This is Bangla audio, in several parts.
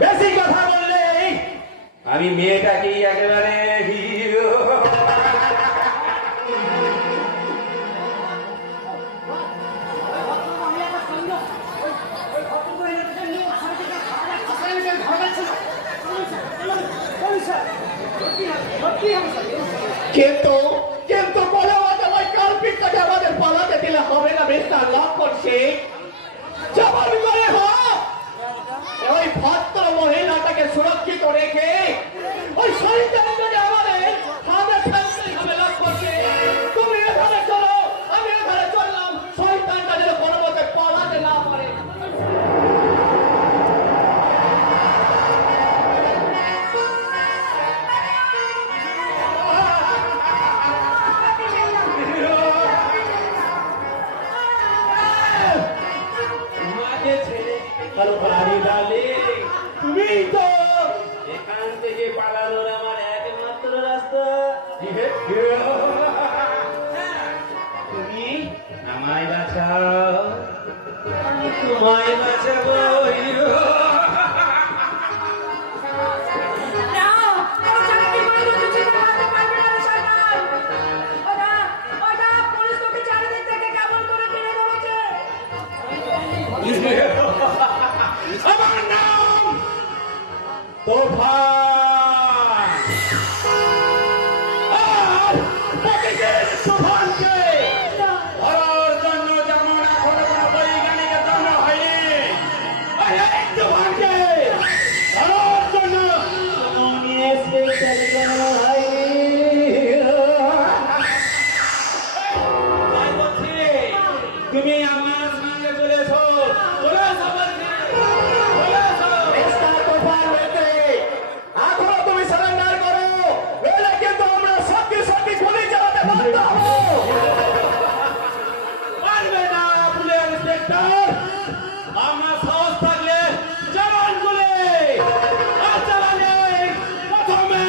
বেশি কথা বললে আমি মেয়েটাকে একেবারে কিন্তু কিন্তু বলো আমায় কালপিটটাকে আমাদের পালাতে দিলে হবে না মিস্টার লক্ষণ সিং। যেমন করে হোক ওই ভদ্র মহিলাটাকে সুরক্ষিত রেখে ওই শয়তানটাকে আমাদের হাতে ফেলতেই হবে লক্ষণ সিং। তুমি এখানে চলো, আমি এখানে চললাম, শয়তানটা যেন কোনো মতে পালাতে না পারে। তুমি তো এখান থেকে পালানোর আমার একমাত্র রাস্তা। তুমি আমায় বাঁচাও, আমি তোমায় বাঁচাবো। আমার নাম তোফান। আর তোফানকে ধরার জন্য যেমন এখনো কোনো বৈজ্ঞানিকের জন্ম হয়নি, তোফানকে ধরার জন্য তুমি আমার সঙ্গে চলে এসো, চলে এসো বলছি। এখনো তুমি সারেন্ডার করো, নইলে কিন্তু আমরা সত্যি সত্যি গুলি চালাতে বাধ্য হবো। পারবে না পুলিশ ইন্সপেক্টর, আমরা সাহস থাকলে জবান গুলি আর চালালে প্রথমে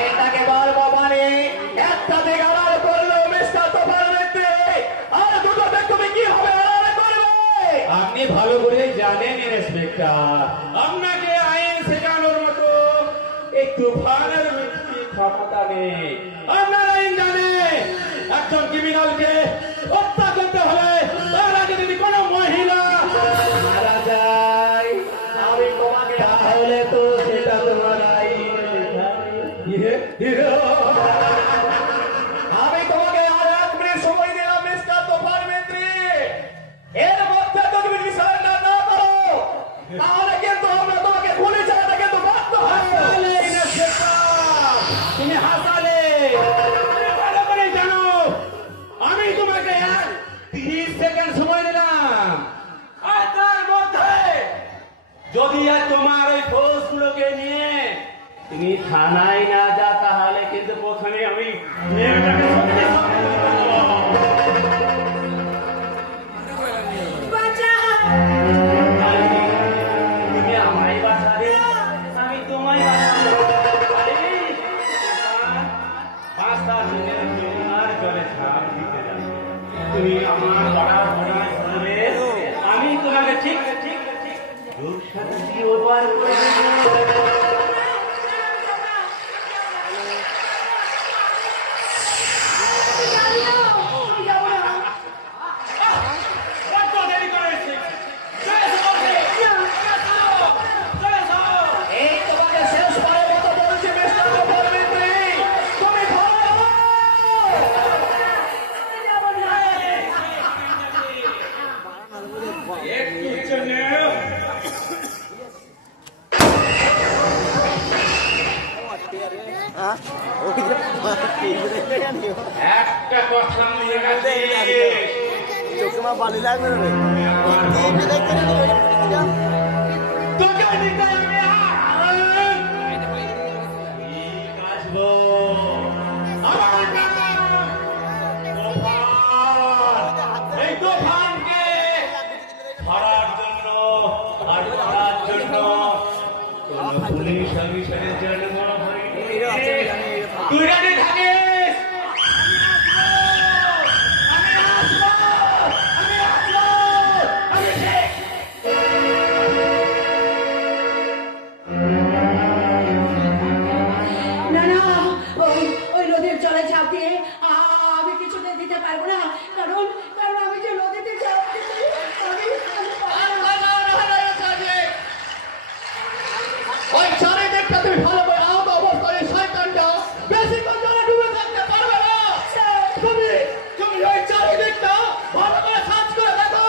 এটাকে বলবো মানে একটা দিকে আড়াল করলো মিস্টার তোফান ব্যক্তি, আর দুটোতে তুমি কি হবে আড়াল করবে? আপনি ভালো করে জানেন ইন্সপেক্টর, আপনাকে আইন শেখানোর মতো একটু ভালো ক্ষমতা নেই। আপনার আইন জানে একজন ক্রিমিনালকে হত্যা করতে হলে তার আগে যদি কোনো মহিলা মারা যায়, আমি তোমাকে তাহলে তো সেটা তোমার আইন। আমি তোমাকে আর 1 মিনিট সময় দিলাম মিস্টার তোফান মন্ত্রী, এর মধ্যে তো তুমি সারেন্ডার না করো তাহলে কিন্তু আমরা তোমাকে গুলি চালাতে কিন্তু বাধ্য হবো। তুমি হাসালে, তুমি ভালো করে জানো আমি তোমাকে 30 সেকেন্ড সময় দিলাম, আর তার মধ্যে যদি আর তোমার ওই ফোর্সগুলোকে নিয়ে তুমি থানায় না যা তাহলে কিন্তু প্রথমে আমি মেয়েটাকে সত্যি সত্যি তুমি আমায় বাঁচাবে, আমি তোমায় বাঁচাবো। 5-7 দিনের তোমার জলে ছাপ দিতে যাবে, তুমি আমার পড়াশোনায় শুনবে, আমি তোমাকে ঠিক ঠিক ঠিক রূপসাথী ওপার করে দেবো। একটা কথা মনে রাখিস, চোখে মা বালি লাগবে রে তোকে নিতে আসবো। এই তোফানকে ধরার জন্য আর ধরার জন্য পুলিশ অফিসারের জন্য তুই রাজি থাকিস, আমি আসবো, আমি আসবো, আমি আসবো, ঝাঁপ দিয়ে আমি কিছুতে দিতে পারবো না, কারণ কারণ আমি যে নদীতে ঝাঁপ দিচ্ছি, আমি পারবো না। ওই চারিদিকটা তুমি ভালো করে আহত অবস্থায় শয়তানটা বেশিক্ষণ জলে ডুবে থাকতে পারবে না। তুমি তুমি ওই চারিদিকটা ভালো করে সার্চ করে দেখো।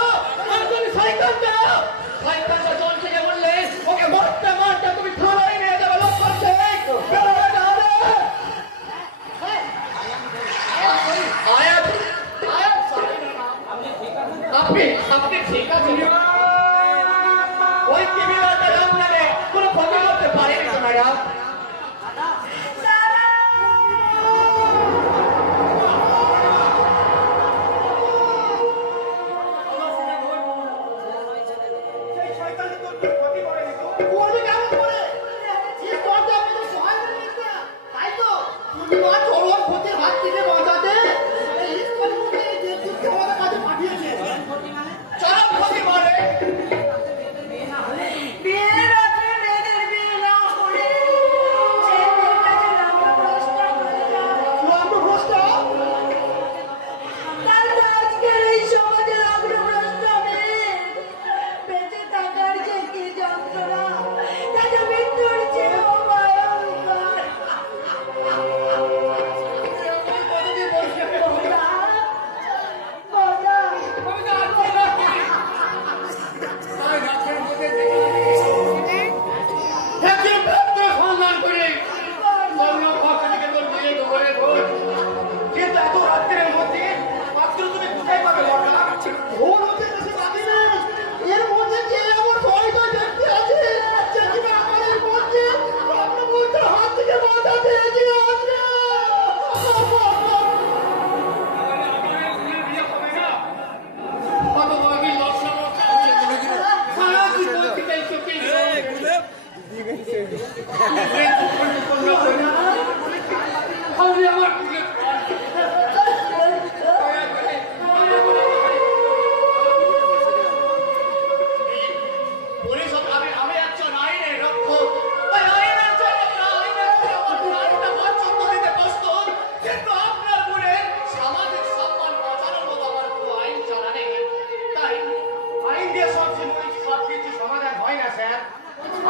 আর তুমি শয়তানটা জল থেকে উঠলে ওকে মারতে মারতে তুমি থানায় নিয়ে যাবে। লক্ষ্য আছে বেরো এটা হবে। আয়াত আয়াত আপনি আপনি ঠিক আছেন? ওই ক্রিমিনালটা আপনারে কোনো ক্ষতি করতে পারেনি তো ম্যাডাম। চরম ক্ষতি করে। বিয়ের রাত্রে মেয়েদের বিয়ে না করে সেই মেয়েটা যে লগ্নভ্রষ্ট হয়ে যায়, তাহলে আজকের এই সমাজে লগ্নভ্রষ্ট মেয়ে বেঁচে থাকার যে কি যন্ত্রণা, তাকে মৃত্যুর চেয়েও ভয়ঙ্কর।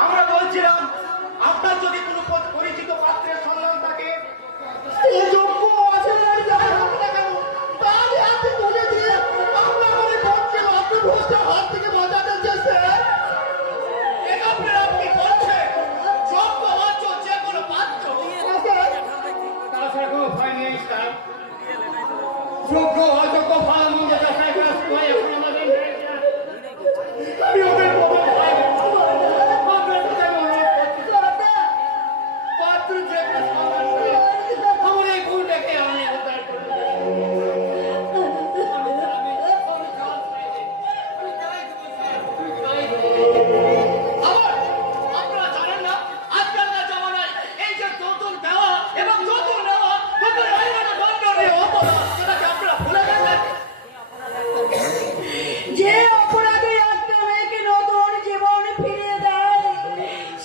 আমরা বলছিলাম আপনার যদি কোনো পরিচিত পাত্রের সন্ধান থাকে, আপনি বলছেন যোগ্য অযোগ্য যে কোনো পাত্র তাছাড়া কোনো ভয় নেই স্যার। যোগ্য অযোগ্য ভালো মন্দ যাচাই করা শুরু হয় এখন আমাদের মেয়েরা। আমি ওদের কোনো ভয় নেই। আপনার কোথায় মনে হচ্ছে পাত্র যে কোনো সন্ধান করে আমার এই ভুলটাকে আমি উদ্ধার করে আপনারা জানেন না আজকালকার জমানায় এই যে যৌতুক দেওয়া এবং যৌতুক নেওয়া দুটোর আইনানুগ দণ্ডনীয় অপরাধ, সেটাকে আপনারা ভুলে গেছেন। যে অপরাধী একটা মেয়েকে নতুন জীবন ফিরিয়ে দেয়,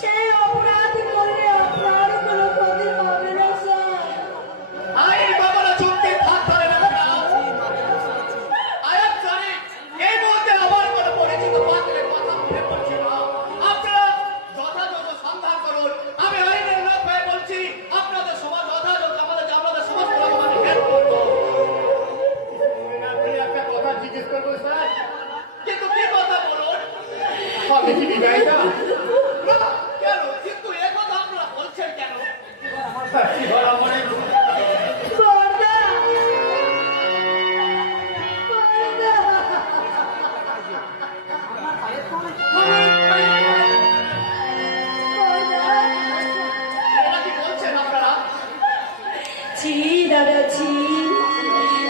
সেই অপরাধ করলে আপনার কোনো ক্ষতি হবে না স্যার। আইন বাবারা চুক্তি ভাগ করে নেবে না। আয়াত জানি এই মুহূর্তে আমার কোনো পরিচিত পাত্রের কথা মনে পড়ছে না। আপনারা যথাযথ সন্ধান করুন। আমি আইনের লোক হয়ে বলছি আপনাদের সমাজ যথাযথ আমাদের সমাজ আমাদের হেল্প করবো। একটা কথা জিজ্ঞেস করবো স্যার, কিন্তু কি কথা বলুন? আমি কি বিবাহিতা? না, কেন? কিন্তু এ কথা আপনারা বলছেন কেন? কি হলো মনে বর্দা, এটা কি বলছেন আপনারা? ছি দাদা ছি,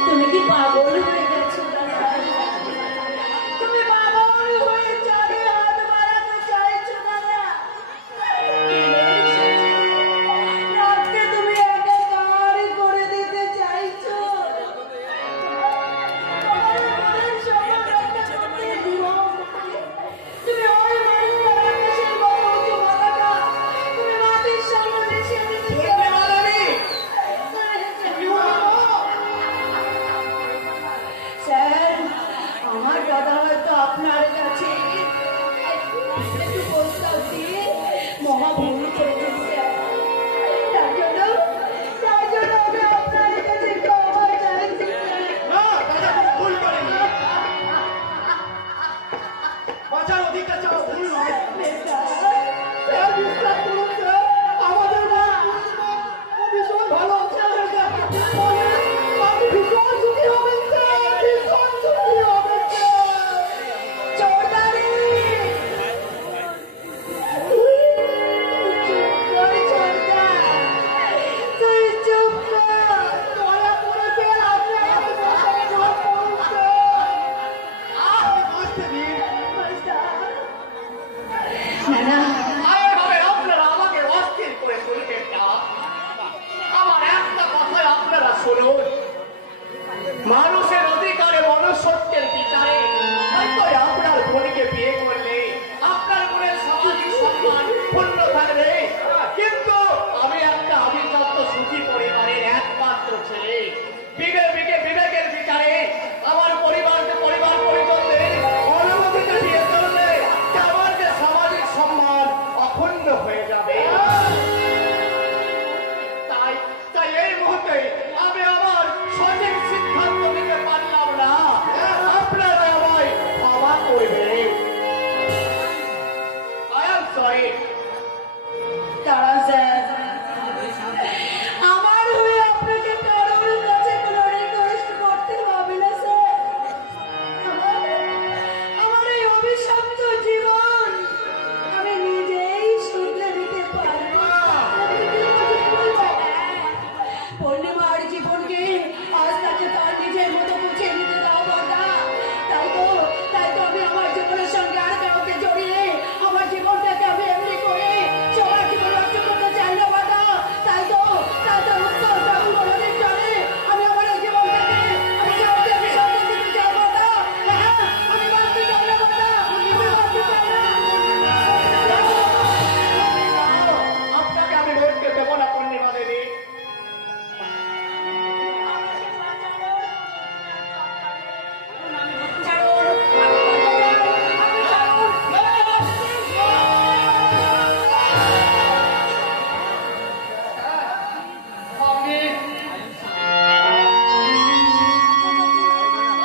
তুমি কি পাগল হয়ে গেছো দাদা? তুমি পাগল হয়ে চলে হাত বাড়াতে চাইছো দাদা? রাতকে তুমি একাকার করে দিতে চাইছো? তোমার সবার রক্ষা করতে দিও। তুমি ওই মাটির আকাশের মতো উঁচু মাথাটা তুমি মাটির সামনে মিশিয়ে দিতে চাও। বলতে পারোনি? আপনি ভীষণ সুখী হবেন স্যার, ভীষণ সুখী হবেন স্যার। চোরদারি আরে আপনারা আমাকে অস্থির করে তুলবেন না। আমার একটা কথাই আপনারা শুনুন, মানুষের অধিকারে মনুষ্যত্বের বিচারে হয়তো আপনার বোনকে বিয়ে করলে আপনার বোনের সামাজিক সম্মান পূর্ণ থাকবে, কিন্তু আমি একটা অবিভক্ত সুখী পরিবারের একমাত্র ছেলে। বিবেকের বিচারে আমার পরিবার পরিজনদের অনুমতিতে বিয়ে করলে আমার যে সামাজিক সম্মান অখণ্ড হয়ে যাবে। তাই এই মুহূর্তে আমি আমার সঠিক সিদ্ধান্ত নিতে পারলাম না। আপনারা আমায় ক্ষমা করবেন। I am sorry. দাঁড়ান স্যার, আমার হয়ে আপনাকে কারোর কাছে কোনো রিকোয়েস্ট করতে হবে না স্যার। আমার এই অভিশপ্ত জীবন আমি নিজেই শুধরে নিতে পারবো। পূর্ণিমার জীবনকে আজ তাকে তার নিজের মতো বুঝে নিতে দাও বাবা। তাই তো আমি আমার জীবনের সঙ্গে আর কাউকে জড়িয়ে আমার জীবনটাকে আমি এমনি করে সবার জীবন নষ্ট করতে চাই না বাবা। তাই তো উত্তর দাবি বড়দের চলে আমি আমার এই জীবনটাকে আমি কাউকে বিসর্জন দিতে চাই বাবা। হ্যাঁ, আমি বাঁচতে চাই না বাবা, আমি বাঁচতে চাই না। আপনাকে আমি মরতে দেব না পূর্ণিমা দেবী।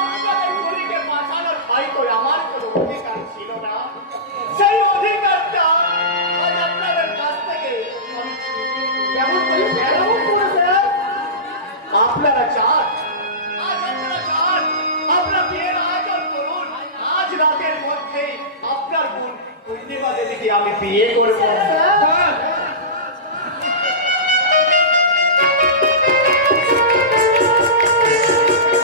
আপনাদের বোনকে বাঁচানোর হয়তো আমার কোনো অধিকার ছিল না। সেই অধিকারটা আজ আপনাদের কাছ থেকে আমি কেমন করে স্যার? আপনারা চান আপনার বিয়ের আয়োজন করুন। আজ রাতের মধ্যে আপনার বোন পূর্ণিমা দেবীকে আমি বিয়ে করবো।